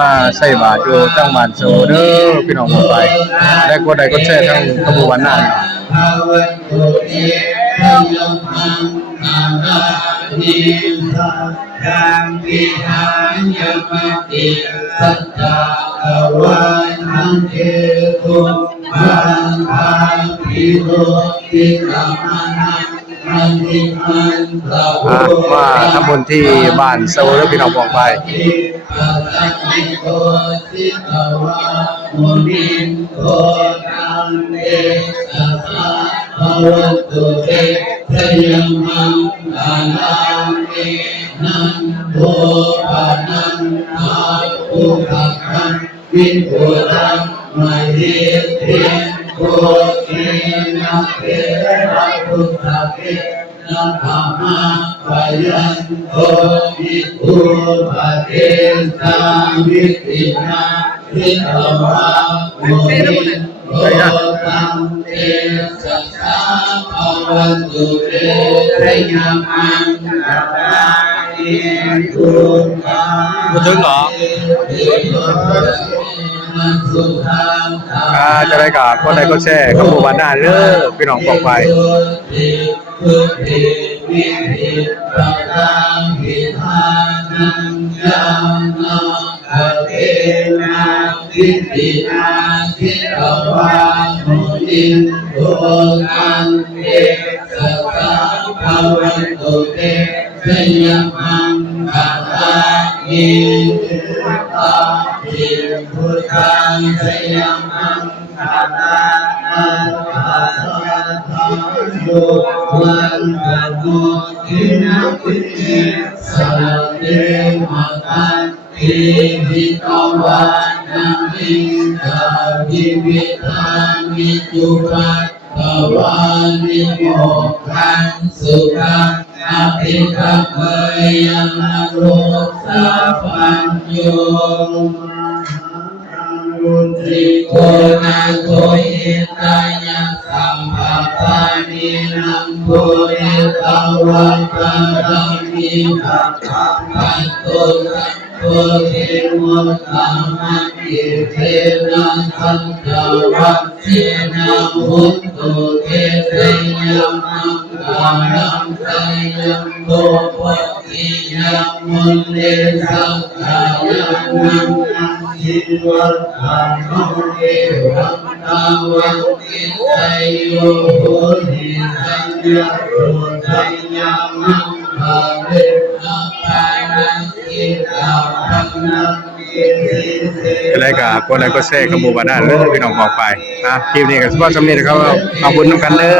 มาใส่บาตรอยู่ตั้งบ้านโซเด้อพี่น้องไปได้กดได้กดแชร์ทั้งขบวนนั้นการพิหารยมติสัจจะวันหังเทตุบังคับพิโรติกามานังมันติมันตะโวมาทำบุญที่บ้านโซเด้อพี่น้องไปปัสสังโฆสิกวะมุนิโกตังเตสัพพะภวันตุเตสยมังกาลังเอนันโทปานันอาอุปะคันวิปุรังมาเยเตโกเกนะเกนะพุทธะเกนะธรรมะปะยันโตวิภูปะเทสาวิตินาวิภวะโมนิโกตังเตสัสสะภวันตุเตสยมังกาลังเอตุมาถึงเหรอจะได้กับคนใดก็แชร์ขบวนนั้นเด้อพี่น้องไปพุทธิวิธิปะทังหิทานังยามะกะเทนะวิตินาทิตวะโมนิโกตังเตสัสสะภวันตุเตสยมังกาลังเอตุตังทิพุทธังสยมังกาลังอัปปัสสะโยวันกันโนทินาทิเตสัพเพมะกันติวิตวานังอิกาวิวิธามิจุปัตตวานิโมขันสุขังอภิคัมเมยังโลสัพพัญโยตริโกนาโทอิตายะสัมภะปานินังโพธิตวัตตะรังมิขัพพะปัตโตสัพโพธิมุตตะมังกิเทนะสัจจวัคซีนะมุตโตเทเสยมังกาลังไสยังโตปะติยังมุนเลสักกายานังอิวัตตะโนเอวัตตะวังอิไสโยโหติสัญญาโรตัญญามังภาเวนะปานังอิตาภังนังอิติเสจะได้กับคนใดก็แชร์ขบวนนั้นเด้อพี่น้องไปคลิปนี้ก็สำหรับสำเร็จนะครับเอาบุญนำกันเด้อ